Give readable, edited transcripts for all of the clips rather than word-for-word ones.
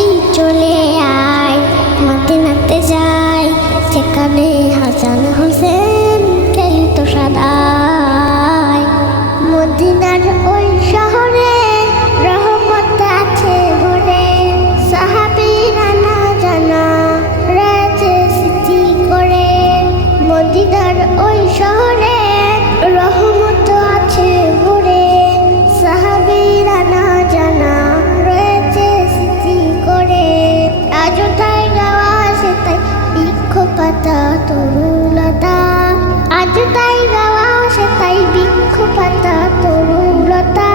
যাবি চলে আয়, মদিনাতে যাই, সেখানে হাসান হোসেন খেলিত সদাই। মদিনার ওই শহরে রহমত আছে ভরে, সাহাবীরা না জানা রয়েছে স্মৃতি করে। মদিনার ওই শহরে রহমত আছে ভরে, সাহাবীরা না জানা রয়েছে স্মৃতি করে। আজও তাই গাওয়া সে তাই বৃক্ষ পাতা তরুলতা, আজও তাই গাওয়া সে তাই বৃক্ষ পাতা তরুলতা,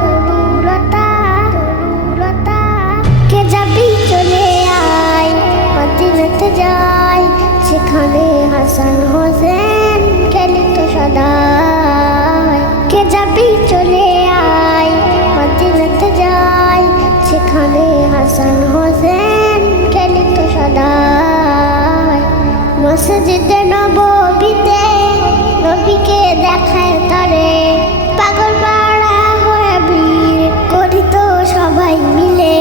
তরুলতা, তরুলতা। কে যাবি চলে আয়, মদিনাতে যাই, সেখানে হাসান হোসেন খেলিত সদাই। কে যাবি চলে আয়, মদিনাতে যাই, সেখানে হাসান হোসেন খেলিত সদাই। মসজিদে নববীতে নবীকে দেখায় তারে, পাগল পাড়া হয়ে ভিড় করিত সবাই মিলে।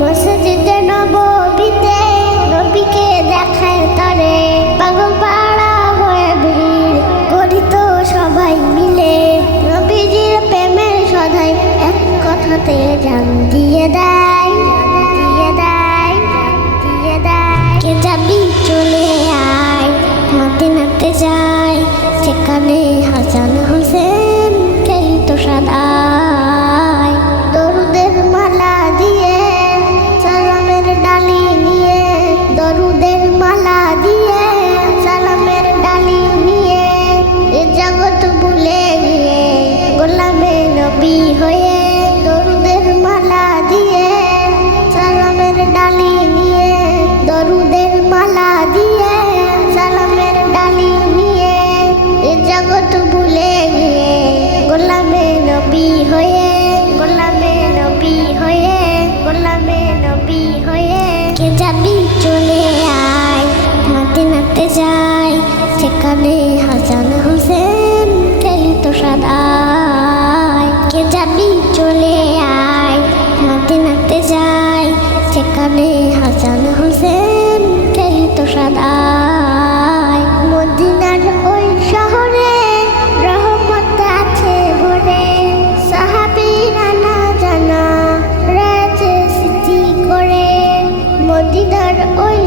মসজিদে নববীতে নবীকে দেখায় তারে, পাগল পাড়া হয়ে ভিড় করিত সবাই মিলে। নবীজির প্রেমের সদাই এক কথাতে জান দিয়ে দেয়, দিয়ে দেয়, দিয়ে দেয়। কে যাবি চলে আয়, মদিনাতে যাই, সেখানে হাসান হোসেন খেলিত সদাই। দরুদের মালা দিয়ে সালামের ডালি নিয়ে, দরুদের মালা দিয়ে সালামের ডালি নিয়ে, এ জগৎ ভুলে গিয়ে গোলামে নবী হয়ে। দরুদের মালা দিয়ে সালামের ডালি নিয়ে, দরুদের মালা দিয়ে সালামের ডালি নিয়ে, এ জগৎ ভুলে গিয়ে গোলামে নবী হয়ে, গোলামে নবী হয়ে, গোলামে নবী হয়ে। কে যাবি চলে আয়, মদিনাতে যাই, সেখানে হাসান হোসেন খেলিত সদাই। কে যাবি চলে আয়, মদিনাতে যাই, সেখানে হাসান হোসেন খেলিত সদাই। মদিনার ওই শহরে রহমত আছে ভরে, সাহাবীরা না জানা রয়েছে স্মৃতি করে। মদিনার ওই